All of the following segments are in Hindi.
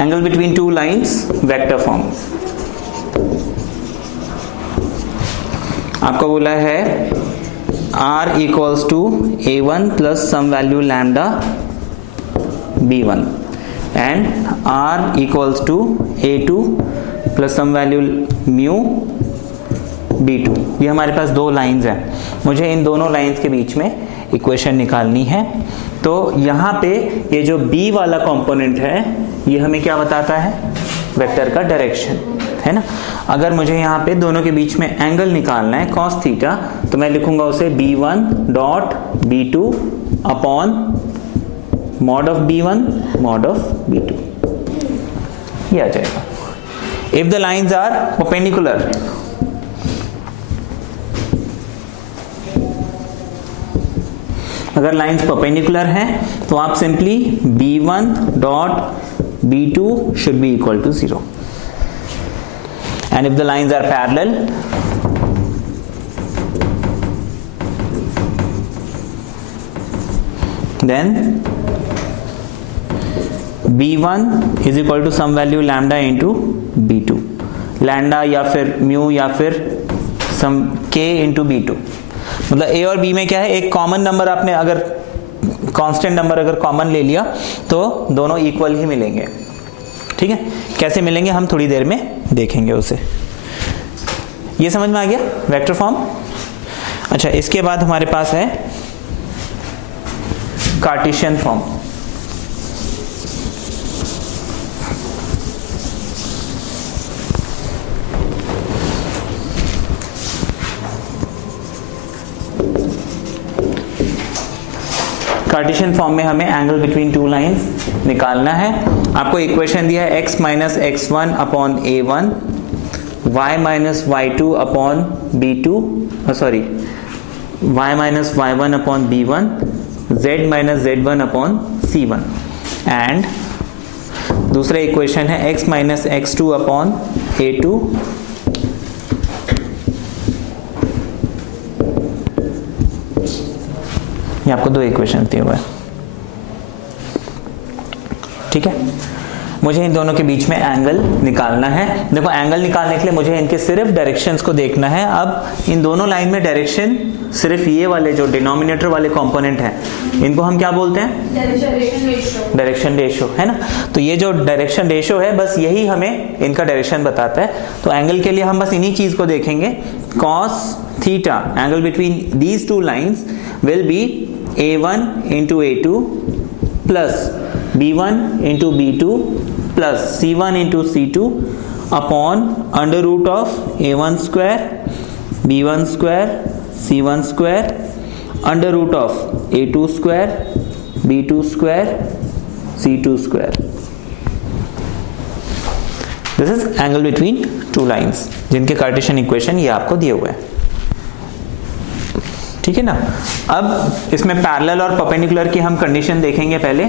Angle between two lines vector form. आपको बोला है R equals to A1 plus some value lambda B1 and R equals to A2 plus some value mu B2। ये हमारे पास दो लाइंस हैं, मुझे इन दोनों लाइंस के बीच में इक्वेशन निकालनी है। तो यहाँ पे ये जो B वाला कंपोनेंट है ये हमें क्या बताता है, वेक्टर का डायरेक्शन, है ना। अगर मुझे यहाँ पे दोनों के बीच में एंगल निकालना है cos थीटा, तो मैं लिखूंगा उसे B1 dot B2 upon mod of B1 mod of B2, ये आ जाएगा। If the lines are perpendicular, अगर लाइंस परपेंडिकुलर हैं तो आप simply B1 dot B2 should be equal to 0 and if the lines are parallel, then B1 is equal to some value lambda into B2, lambda या फिर mu या फिर some k into B2। मतलब A और B में क्या है, एक कॉमन नंबर आपने अगर कांस्टेंट नंबर अगर कॉमन ले लिया तो दोनों इक्वल ही मिलेंगे, ठीक है। कैसे मिलेंगे हम थोड़ी देर में देखेंगे उसे। ये समझ में आ गया वेक्टर फॉर्म। अच्छा, इसके बाद हमारे पास है कार्टेशियन फॉर्म। कार्टेशियन फॉर्म में हमें एंगल बिटवीन टू लाइंस निकालना है। आपको इक्वेशन दिया है x minus x1 upon A1, y minus y2 upon B2, sorry y minus y1 upon B1, z minus z1 upon C1, and दूसरा इक्वेशन है x minus x2 upon A2, ये आपको दो इक्वेशन दिए हुए हैं, ठीक है। मुझे इन दोनों के बीच में एंगल निकालना है। देखो, एंगल निकालने के लिए मुझे इनके सिर्फ डायरेक्शंस को देखना है। अब इन दोनों लाइन में डायरेक्शन सिर्फ ये वाले जो डिनोमिनेटर वाले कंपोनेंट हैं, इनको हम क्या बोलते हैं, डायरेक्शन रेशो, है ना। तो ये जो डायरेक्शन रेशो है, बस यही हमें इनका डायरेक्शन बताता है। तो एंगल के लिए हम बस इन्हीं चीज को देखेंगे। cos theta, angle between these two lines will be A1 into A2 plus B1 into B2 plus C1 into C2 upon under root of A1 square, B1 square, C1 square, under root of A2 square, B2 square, C2 square. This is angle between two lines, जिनके कार्टेशियन इक्वेशन ये आपको दिए हुए हैं, ठीक है ना। अब इसमें पैरेलल और परपेंडिकुलर की हम कंडीशन देखेंगे पहले।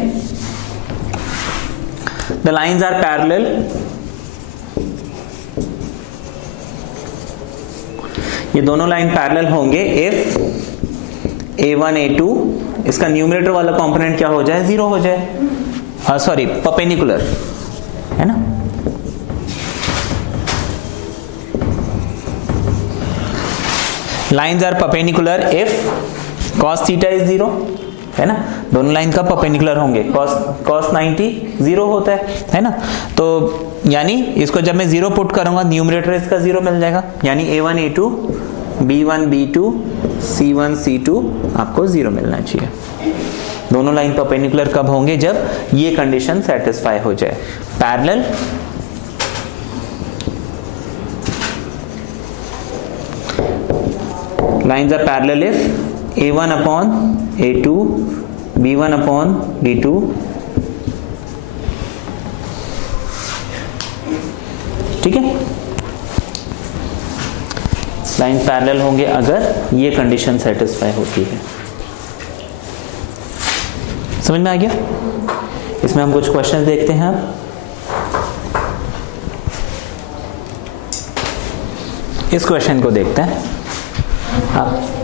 द लाइंस आर पैरेलल, ये दोनों लाइन पैरेलल होंगे इफ A1 A2, इसका न्यूमरेटर वाला कंपोनेंट क्या हो जाए, 0 हो जाए, सॉरी परपेंडिकुलर, है ना। Lines are perpendicular if cos theta is 0, है ना। दोनों लाइन का परपेंडिकुलर होंगे, cos 90 0 होता है ना। तो यानी इसको जब मैं 0 पुट करूंगा, न्यूमरेटर इसका 0 मिल जाएगा, यानी A1 A2 B1 B2 C1 C2 आपको 0 मिलना चाहिए। दोनों लाइन परपेंडिकुलर कब होंगे, जब ये कंडीशन सेटिस्फाई हो जाए। Parallel, lines are parallel if A1 upon A2 B1 upon B2 ठीक है। लाइन पैरेलल होंगे अगर ये कंडीशन सेटिस्फाई होती है। समझ में आ गया। इसमें हम कुछ क्वेश्चंस देखते हैं। इस क्वेश्चन को देखते हैं।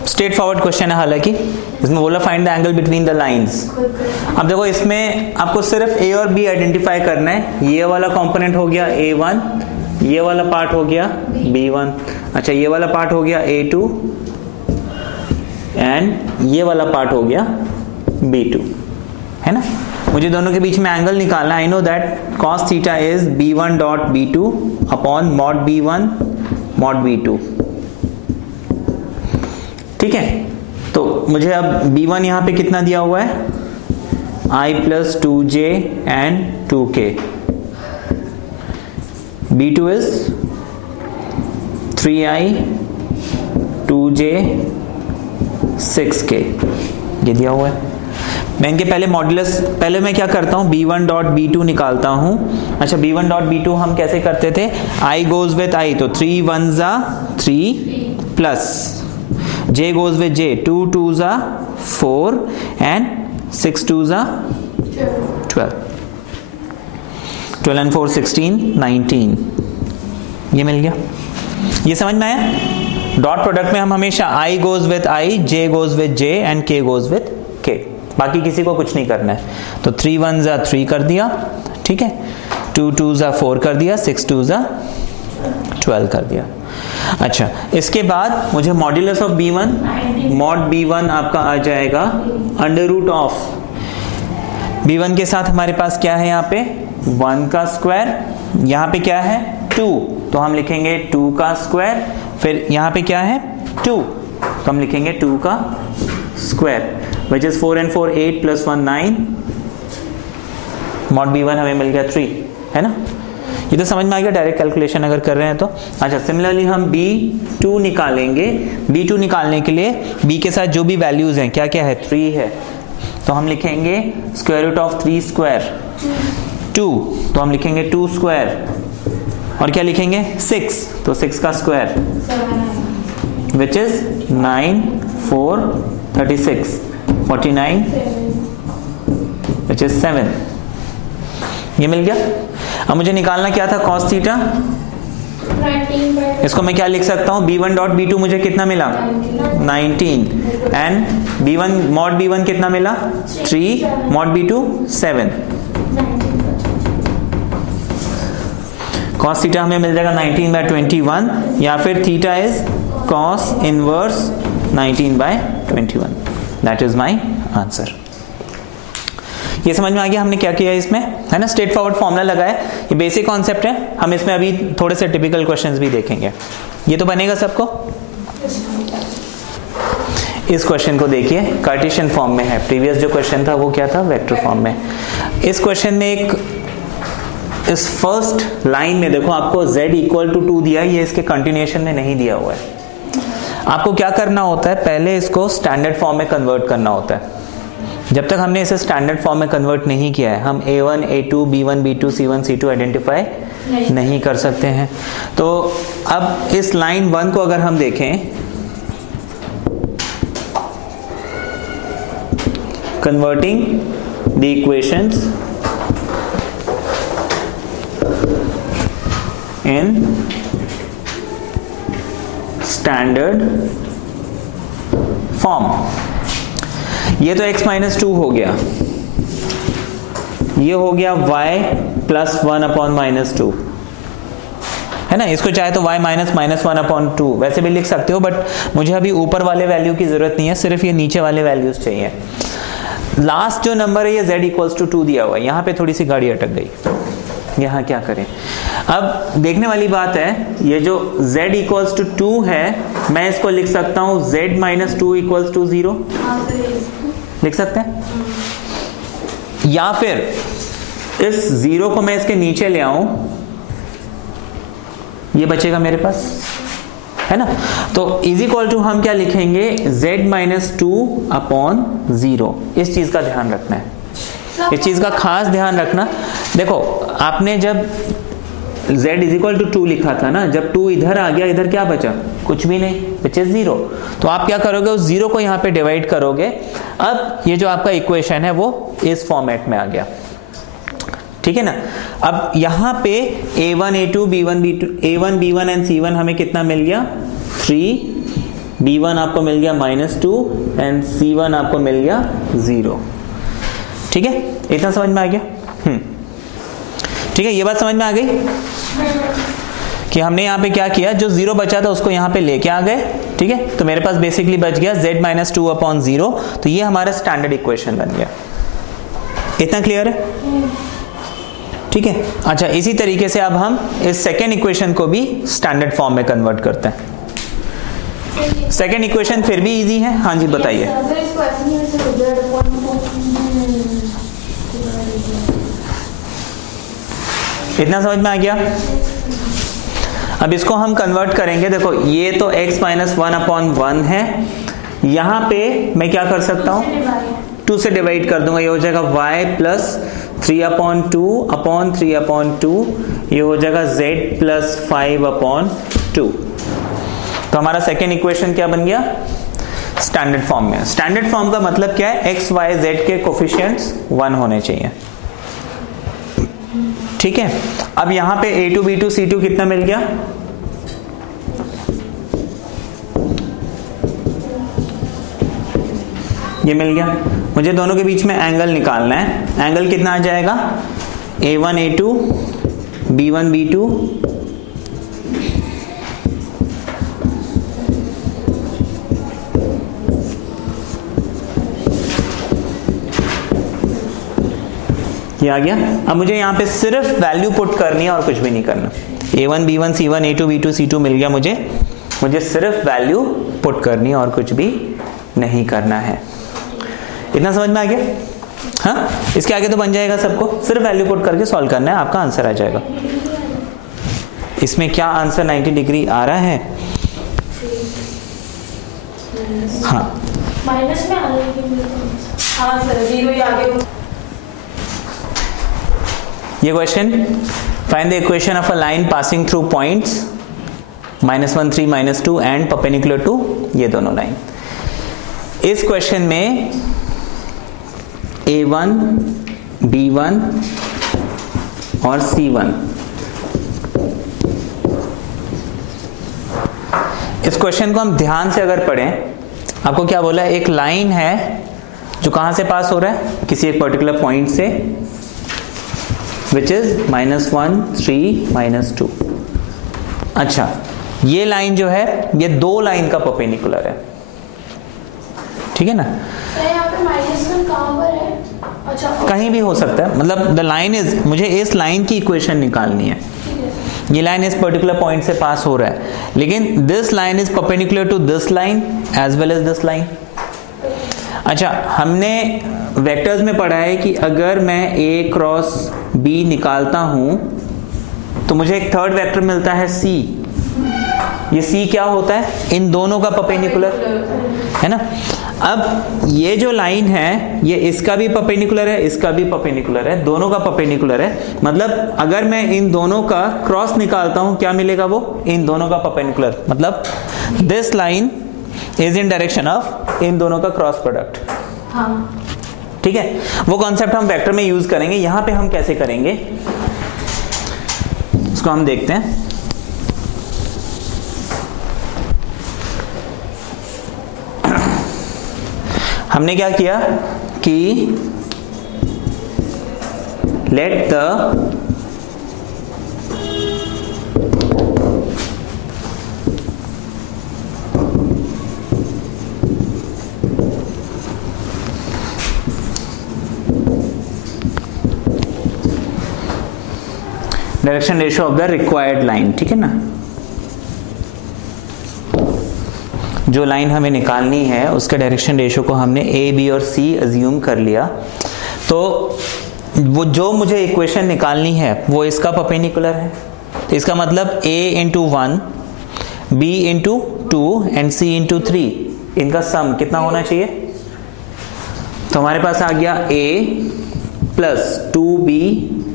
स्ट्रेट फॉरवर्ड क्वेश्चन है, हालांकि इसमें बोला find the angle between the lines. अब देखो इसमें आपको सिर्फ ए और बी आइडेंटिफाई करना है। ये वाला कंपोनेंट हो गया A1, ये वाला पार्ट हो गया B1, अच्छा ये वाला पार्ट हो गया A2 एंड ये वाला पार्ट हो गया B2, है ना। मुझे दोनों के बीच में एंगल निकालना है। I know that cos theta is B1 dot B2 upon mod B1 mod B2, ठीक है। तो मुझे अब B1 यहां पे कितना दिया हुआ है, I plus 2j and 2k, B2 is 3i 2j 6k, ये दिया हुआ है। मैं इनके पहले मॉड्यूलस, पहले मैं क्या करता हूं, B1 डॉट B2 निकालता हूं। अच्छा B1 डॉट B2 हम कैसे करते थे, I गोज विथ I, तो 3 1 जा 3 plus J goes with J, 2 2 जा 4 एंड 6 2 जा 12, 12 एंड 4 16 19, ये मिल गया। ये समझ में आया। डॉट प्रोडक्ट में हम हमेशा I goes with I, J goes with J and K goes with K, बाकी किसी को कुछ नहीं करना है। तो 3 1 जा 3 कर दिया, ठीक है, 2 2 जा 4 कर दिया, 6 2 जा 12 कर दिया। अच्छा इसके बाद मुझे modulus of B1, mod B1 आपका आ जाएगा अंडर रूट ऑफ B1 के साथ हमारे पास क्या है, यहाँ पे 1 का स्क्वायर, यहाँ पे क्या है 2, तो हम लिखेंगे 2 का स्क्वायर, फिर यहाँ पे क्या है 2, तो हम लिखेंगे 2 का square, which is 4 and 4 8 plus 1 9, mod B1 हमें मिल गया 3, है ना। ये तो समझ में आ गया डायरेक्ट कैलकुलेशन अगर कर रहे हैं तो। अच्छा सिमिलरली हम B2 निकालेंगे। B2 निकालने के लिए B के साथ जो भी वैल्यूज हैं, क्या क्या है 3 है, तो हम लिखेंगे स्क्वायर रूट ऑफ 3 स्क्वायर 2, तो हम लिखेंगे 2 स्क्वायर, और क्या लिखेंगे 6, तो 6 का square which is 9 4 36 49 which is 7, ये मिल गया। अब मुझे निकालना क्या था cos थीटा, इसको मैं क्या लिख सकता हूं, B1 डॉट B2 मुझे कितना मिला 19 एंड B1 मॉड B1 कितना मिला 3, मॉड B2 7, cos थीटा हमें मिल जाएगा 19 by 21, या फिर theta is cos inverse 19 by 21, that is my answer. ये समझ में आ गया हमने क्या किया इसमें, है ना। स्ट्रेट फॉरवर्ड फॉर्मूला लगाया, ये बेसिक कॉन्सेप्ट है। हम इसमें अभी थोड़े से टिपिकल क्वेश्चंस भी देखेंगे। ये तो बनेगा सबको। इस क्वेश्चन को देखिए, कार्टेशियन फॉर्म में है। प्रीवियस जो क्वेश्चन था वो क्या था, वेक्टर फॉर्म में। इस क्वेश्चन में इस फर्स्ट लाइन में देखो आपको z इक्वल टू 2 दिया है, ये इसके कंटिन्यूएशन में नहीं दिया हुआ है। आपको क्या करना होता है, पहले इसको स्टैंडर्ड फॉर्म में कन्वर्ट करना होता है। जब तक हमने इसे स्टैंडर्ड फॉर्म में कन्वर्ट नहीं किया है, हम A1 A2 B1 B2 C1 C2 identify नहीं कर सकते हैं। तो अब इस लाइन 1 को अगर हम देखें, converting the equations in standard form, ये तो x माइनस 2 हो गया, ये हो गया y प्लस 1 अपॉन माइनस 2, है ना। इसको चाहे तो y माइनस माइनस 1 अपॉन 2 वैसे भी लिख सकते हो, बट मुझे अभी ऊपर वाले वैल्यू की जरूरत नहीं है, सिर्फ ये नीचे वाले वैल्यूज चाहिए। लास्ट जो नंबर है ये z इक्वल्स टू 2 दिया हुआ है, यहाँ पे थोड़ी सी गाड़ी अटक गई, यहाँ क्या करें। अब देखने वाली बात है, ये जो z इक्वल्स टू 2 है, मैं इसको लिख सकता हूं z माइनस 2 इक्वल्स टू 0, लिख सकते हैं। या फिर इस 0 को मैं इसके नीचे ले आऊं, ये बचेगा मेरे पास, है ना। तो इज इक्वल टू हम क्या लिखेंगे, z माइनस 2 अपॉन 0। इस चीज का ध्यान रखना है, इस चीज का खास ध्यान रखना। देखो आपने जब z इज इक्वल टू 2 लिखा था ना, जब 2 इधर आ गया, इधर क्या बचा, कुछ भी नहीं, विच इज 0। तो आप क्या करोगे, उस 0 को यहाँ पे डिवाइड करोगे। अब ये जो आपका इक्वेशन है वो इस फॉर्मेट में आ गया, ठीक है ना। अब यहाँ पे A1 A2 B1 B2 A1 B1 and C1 हमें कितना मिल गया, 3 B1 आपको मिल गया -2 एंड C1 आपको मिल गया 0। ठीक है, इतना समझ में आ गया? ठीक है, ये बात समझ में आ गई कि हमने यहाँ पे क्या किया, जो 0 बचा था उसको यहाँ पे लेके आ गए। ठीक है, तो मेरे पास बेसिकली बच गया z - 2/0, तो ये हमारा स्टैंडर्ड इक्वेशन बन गया। इतना क्लियर है? ठीक है, अच्छा इसी तरीके से अब हम इस सेकेंड इक्वेशन को भी स्टैंडर्ड फॉर्म में कन्वर्ट करते हैं। सेकेंड इक्वेशन फिर भी इजी है। हाँ जी बताइए। इतना समझ में आ गया? अब इसको हम कन्वर्ट करेंगे। देखो ये तो x - 1/1 है, यहाँ पे मैं क्या कर सकता हूँ, 2 से डिवाइड कर दूंगा, ये हो जाएगा y + 3/2/3/2, ये हो जाएगा z + 5/2। तो हमारा सेकेंड इक्वेशन क्या बन गया, स्टैंडर्ड फॉर्म में। स्टैंडर्ड फॉर्म का मतलब क्या है, x y z के कोफिशिएंट्स 1 होने चाहिए। ठीक है, अब यहां पे a2 b2 c2 कितना मिल गया, ये मिल गया। मुझे दोनों के बीच में एंगल निकालना है। एंगल कितना आ जाएगा, a1 a2 b1 b2 ये आ गया। अब मुझे यहाँ पे सिर्फ वैल्यू पुट करनी है और कुछ भी नहीं करना। a1 b1 c1 a2 b2 c2 मिल गया मुझे सिर्फ वैल्यू पुट करनी है और कुछ भी नहीं करना है। इतना समझ में आ गया? हाँ, इसके आगे तो बन जाएगा सबको, सिर्फ वैल्यू पुट करके सॉल्व करना है, आपका आंसर आ जाएगा। इसमें क्या आंसर 90 डिग्री आ रहा है? हाँ माइनस में हाँ सर, 0 ही आगे। ये question, find the equation of a line passing through points -1 3 -2 and perpendicular to ये दोनों लाइन। इस क्वेश्चन में a1 b1 और c1, इस क्वेश्चन को हम ध्यान से अगर पढ़ें, आपको क्या बोला है, एक लाइन है जो कहां से पास हो रहा है, किसी एक पर्टिकुलर पॉइंट से, विच इज -1 3 -2। अच्छा, ये लाइन जो है ये दो लाइन का परपेंडिकुलर है। ठीक है ना? यहाँ पे -1 कहाँ पर है? अच्छा, कहीं भी हो सकता है, मतलब द लाइन इज, मुझे इस लाइन की इक्वेशन निकालनी है। ये लाइन इस पर्टिकुलर पॉइंट से पास हो रहा है, लेकिन this line is perpendicular to this line as well as this line. अच्छा, हमने वेक्टर्स में पढ़ा है कि अगर मैं a क्रॉस b निकालता हूं तो मुझे एक थर्ड वेक्टर मिलता है c। ये c क्या होता है, इन दोनों का परपेंडिकुलर है ना। अब ये जो लाइन है ये इसका भी परपेंडिकुलर है, इसका भी परपेंडिकुलर है, दोनों का परपेंडिकुलर है। मतलब अगर मैं इन दोनों का क्रॉस निकालता हूं, क्या मिलेगा, वो इन दोनों का परपेंडिकुलर, मतलब this line is in direction of इन दोनों का क्रॉस प्रोडक्ट। हाँ। ठीक है, वो कॉन्सेप्ट हम वेक्टर में यूज करेंगे। यहां पे हम कैसे करेंगे उसको हम देखते हैं। हमने क्या किया कि let the direction ratio of the required line, ठीक है ना, जो लाइन हमें निकालनी है उसके डायरेक्शन रेशियो को हमने ए बी और सी अज्यूम कर लिया। तो वो जो मुझे इक्वेशन निकालनी है वो इसका परपेंडिकुलर है, तो इसका मतलब a into 1 b into 2 and c into 3, इनका सम कितना होना चाहिए। तो हमारे पास आ गया a plus 2b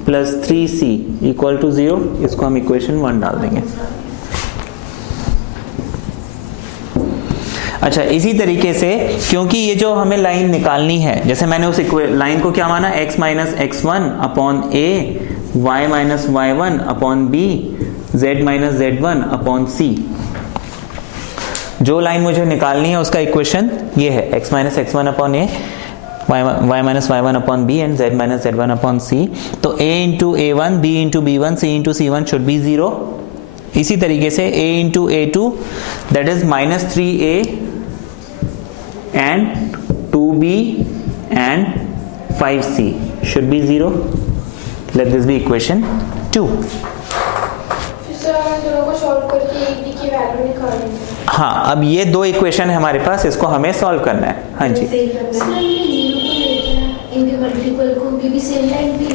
plus 3c equal to 0। इसको हम इक्वेशन 1 डाल देंगे। अच्छा, इसी तरीके से क्योंकि ये जो हमें लाइन निकालनी है, जैसे मैंने उस लाइन को क्या माना, x minus x1 upon a, y minus y1 upon b, z minus z1 upon c। जो लाइन मुझे निकालनी है उसका इक्वेशन ये है, x minus X one upon A, y minus Y one upon B and z minus Z one upon C. तो a into A one, b into B one, c into C one should be 0। इसी तरीके से a into A two that is minus 3a and 2b and 5c should be 0. Let this be equation 2. हाँ, अब ये दो इक्वेशन है हमारे पास, इसको हमें सॉल्व करना है। हाँ जी,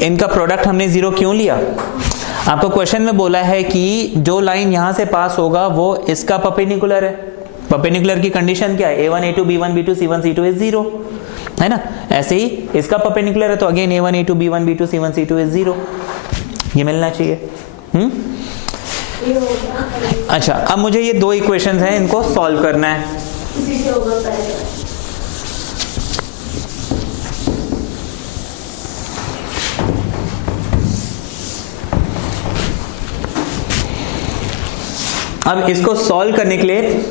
इनका प्रोडक्ट हमने 0 क्यों लिया? आपको क्वेश्चन में बोला है कि जो लाइन यहां से पास होगा वो इसका परपेंडिकुलर है। परपेंडिकुलर की कंडीशन क्या है? a1 a2 b1 b2 c1 c2 is 0, है ना। ऐसे ही इसका परपेंडिकुलर है तो again a1 a2 b1 b2 c1 c2 is 0, ये मिलना चाहिए। अच्छा, अब मुझे ये दो इक्वेशंस हैं, इनको सॉल्व करना है। अब इसको सॉल्व करने के लिए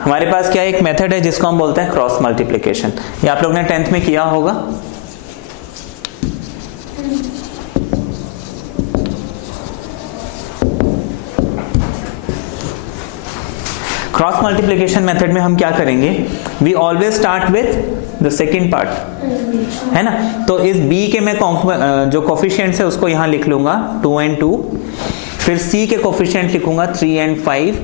हमारे पास क्या एक मेथड है जिसको हम बोलते हैं क्रॉस मल्टीप्लिकेशन। ये आप लोग ने 10th में किया होगा। क्रॉस मल्टीप्लिकेशन मेथड में हम क्या करेंगे? We always start with the second part, है ना। तो इस b के मैं जो कोफिशिएंट्स है उसको यहां लिख लूंगा 2 and 2, फिर c के कोफिशिएंट लिखूंगा 3 and 5,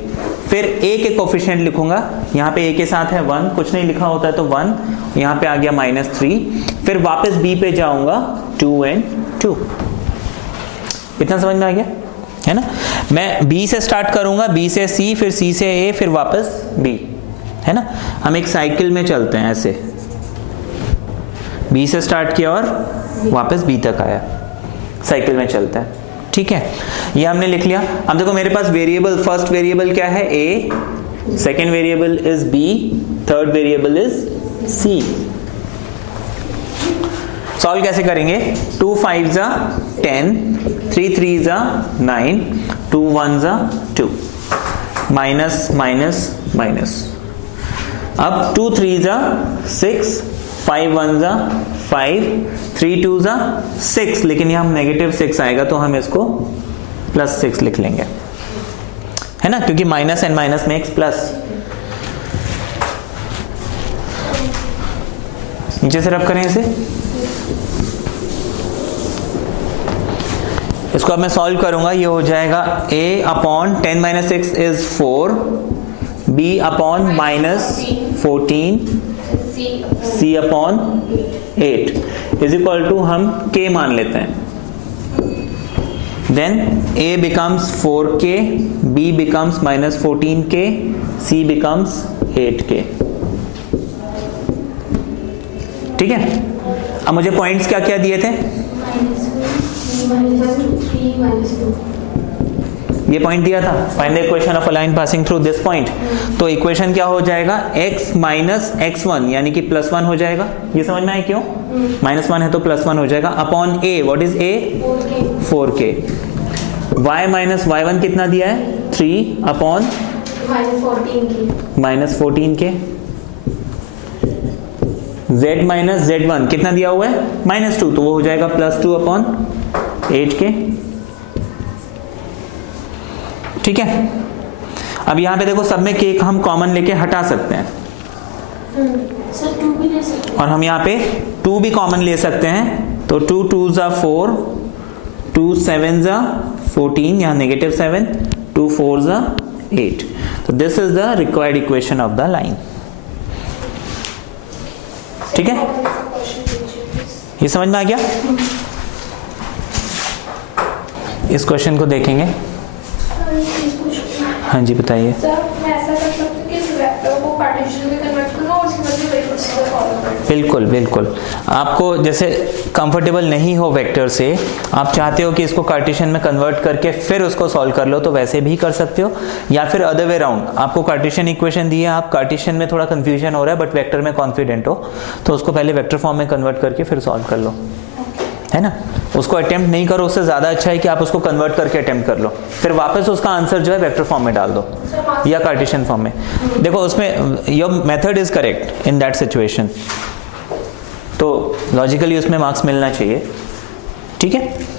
फिर a के कोफिशिएंट लिखूंगा, यहाँ पे a के साथ है 1, कुछ नहीं लिखा होता है तो 1, यहाँ पे आ गया -3, फिर वापस b पे जाऊंगा 2 and 2। इतना समझ में आ गया, है ना। मैं b से स्टार्ट करूंगा, b से c, फिर c से a, फिर वापस b, है ना। हम एक साइकिल में चलते हैं ऐसे, b से स्टार्ट किया और वापस b तक आया, साइकिल में चलता है, ठीक है। ये हमने लिख लिया। अब देखो मेरे पास वेरिएबल, फर्स्ट वेरिएबल क्या है? a, second variable is b, third variable is c। Solve कैसे करेंगे? 2 5 जा 10, 3 3 जा 9, 2 1 जा 2, माइनस माइनस माइनस। अब 2 3 जा 6, 5 1 जा 5, 3 2 जा 6, लेकिन यहाँ -6 आएगा तो हम इसको +6 लिख लेंगे, है ना, क्योंकि minus and minus makes plus. नीचे से रब करें इसे, इसको अब मैं सॉल्व करूंगा। ये हो जाएगा a upon 10 - 6 is 4, b upon -14, c upon 8 is equal to हम k मान लेते हैं। Then a becomes 4k, b becomes -14k, c becomes 8k। ठीक है। अब मुझे पॉइंट्स क्या क्या दिए थे? ये पॉइंट दिया था, find the equation of a line passing through this point. तो इक्वेशन क्या हो जाएगा? x माइनस x1 यानी कि +1 हो जाएगा। ये समझ में आया क्यों? -1 है तो +1 हो जाएगा upon a, what is a? 4k। y minus y1 कितना दिया है? 3 upon -14k। z minus z1 कितना दिया हुआ है? -2, तो वो हो जाएगा +2 अपॉन 8k। ठीक है। अब यहाँ पे देखो सब में k हम कॉमन लेके हटा सकते हैं, सर 2 भी ले सकते हैं, और हम यहाँ पे 2 भी कॉमन ले सकते हैं। तो 2 2 जा 4, 2 7 जा 14, यहाँ -7, 2 4 जा 8। तो this is the required equation of the line. ठीक है, ये समझ में आ गया? इस क्वेश्चन को देखेंगे। हाँ जी बताइए। सर मैं ऐसा कर सकती हूँ कि इस वेक्टर को पार्टीशन में कन्वर्ट करूँ और उसके बाद वही प्रोसीजर फॉलो करूँ? बिल्कुल बिल्कुल। आपको जैसे कंफर्टेबल नहीं हो वेक्टर से, आप चाहते हो कि इसको कार्टेशियन में कन्वर्ट करके फिर उसको सॉल्व कर लो, तो वैसे भी कर सकते हो, या फिर अदर वे राउंड। आपको कार्टेशियन इक्वेशन दी है, आप कार्टेशियन में थोड़ा कंफ्यूजन हो रहा है बट वेक्टर में कॉन्फिडेंट हो, तो उसको पहले वेक्टर फॉर्म में कन्वर्ट करके फिर सॉल्व कर लो। है ना, उसको अटेम्प्ट नहीं करो, उससे ज़्यादा अच्छा है कि आप उसको कन्वर्ट करके अटेम्प्ट कर लो, फिर वापस उसका आंसर जो है वेक्टर फॉर्म में डाल दो या कार्टेशियन फॉर्म में। देखो उसमें your method is correct in that situation, तो लॉजिकली उसमें मार्क्स मिलना चाहिए, ठीक है।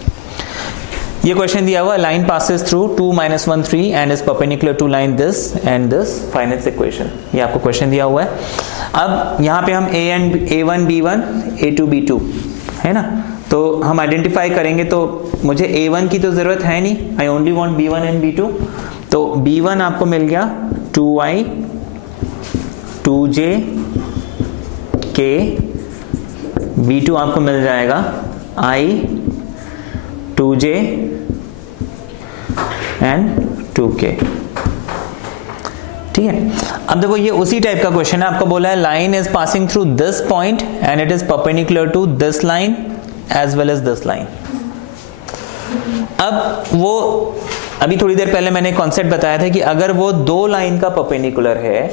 ये क्वेश्चन दिया हुआ, line passes through 2 - 1 3 and is perpendicular to line this and this, find its equation. ये आपको क्वेश्चन दिया हुआ है। अब यहाँ पे हम A1 B1 A2 B2 है ना, तो हम आइडेंटिफाई करेंगे, तो मुझे A1 की तो जरूरत है नहीं, I only want B1 and B2, तो B1 आपको मिल गया 2i 2j k, B2 आपको मिल जाएगा i 2j एंड 2k, ठीक है। अब देखो ये उसी टाइप का क्वेश्चन है, आपको बोला है line is passing through this point and it is perpendicular to this line as well as this line. अब वो अभी थोड़ी देर पहले मैंने कॉन्सेप्ट बताया था कि अगर वो दो लाइन का परपेंडिकुलर है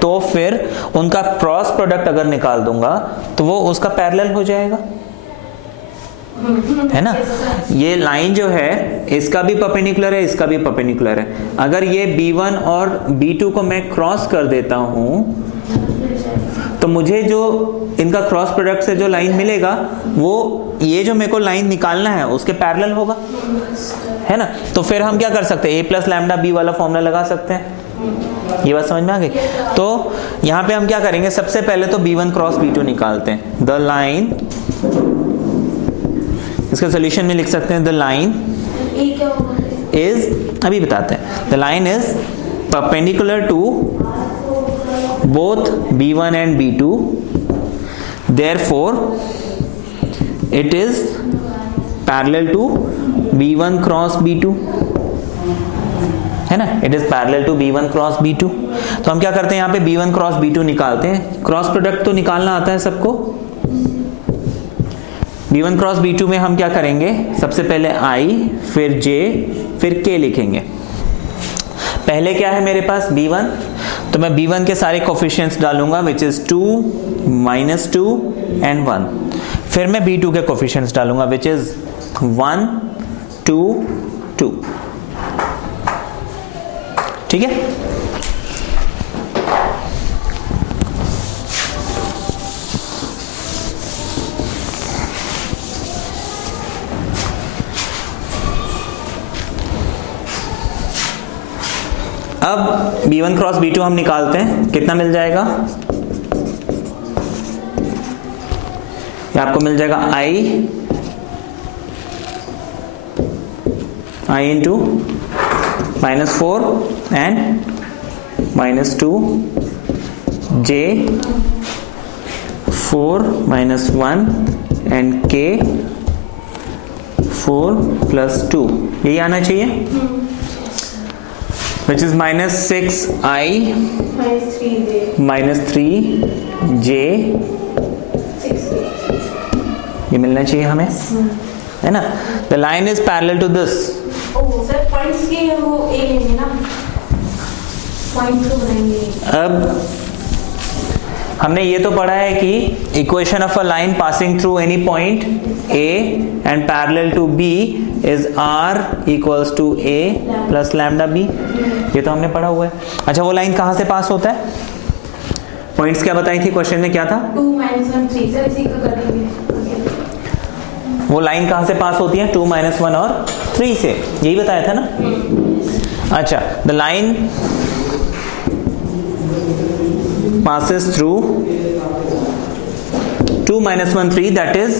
तो फिर उनका क्रॉस प्रोडक्ट अगर निकाल दूंगा तो वो उसका पैरेलल हो जाएगा, है ना। ये लाइन जो है इसका भी परपेंडिकुलर है, इसका भी परपेंडिकुलर है। अगर ये B1 और B2 को मैं क्रॉस कर देता हूं तो मुझे जो इनका क्रॉस प्रोडक्ट से जो लाइन मिलेगा वो ये जो मेरे को लाइन निकालना है उसके पैरेलल होगा, है ना। तो फिर हम क्या कर सकते हैं, A+ लैम्डा B वाला फॉर्मूला लगा सकते हैं। ये बात समझ में आ गई। तो यहाँ पे हम क्या करेंगे, सबसे पहले तो B1 क्रॉस B2 निकालते हैं। द लाइन, इसका सोल्यूशन में लिख सकते हैं द लाइन इज, अभी बताते हैं, the line is perpendicular to both B1 and B2, therefore it is parallel to B1 cross B2, है ना। It is parallel to B1 cross B2। तो हम क्या करते हैं, यहाँ पे B1 क्रॉस B2 निकालते हैं। क्रॉस प्रोडक्ट तो निकालना आता है सबको। B1 क्रॉस B2 में हम क्या करेंगे, सबसे पहले I फिर J फिर K लिखेंगे। पहले क्या है मेरे पास B1, तो मैं B1 के सारे कोफिशिएंट्स डालूंगा विच इज 2 -2 एंड 1। फिर मैं B2 के कोफिशिएंट्स डालूंगा विच इज 1 2 2, ठीक है। अब B1 क्रॉस B2 हम निकालते हैं, कितना मिल जाएगा, ये आपको मिल जाएगा I into -4 and -2 J 4 -1 and K 4 + 2, यही आना चाहिए, which is -6i -3j, ये मिलना चाहिए हमें, है ना। The line is parallel to this। Sir points के वो ए लेंगे ना, पॉइंट तो बनाएंगे। अब हमने ये तो पढ़ा है कि equation of a line passing through any point A and parallel to B is R equals to A plus lambda B, ये तो हमने पढ़ा हुआ है। अच्छा, वो लाइन कहाँ से पास होता है, पॉइंट्स क्या बताई थी क्वेश्चन में, क्या था, 2 - 1 3, सर इसी का कर देंगे। वो लाइन कहाँ से पास होती है, 2 - 1 और 3 से, यही बताया था ना। अच्छा, the line passes through 2 - 1 3, that is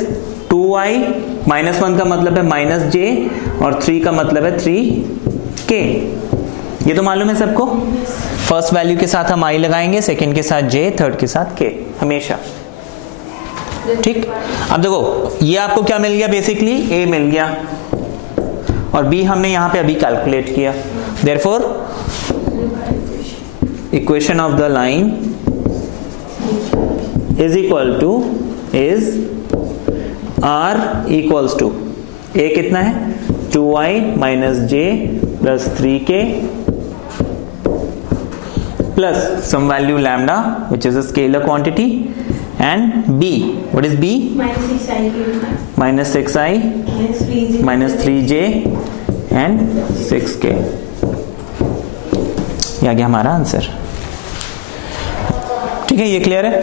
2i, -1 का मतलब है -j और 3 का मतलब है 3k। ये तो मालूम है सबको। फर्स्ट वैल्यू के साथ हम i लगाएंगे, सेकंड के साथ j, थर्ड के साथ k हमेशा, ठीक। अब देखो ये आपको क्या मिल गया, बेसिकली a मिल गया और b हमने यहां पे अभी कैलकुलेट किया। therefore equation of the line is equal to is R equals to A कितना है, 2i -j + 3k plus some value lambda which is a scalar quantity and b, what is b? minus 6i minus 3j and 6k। ये आ गया हमारा आंसर। ठीक है, ये क्लियर है?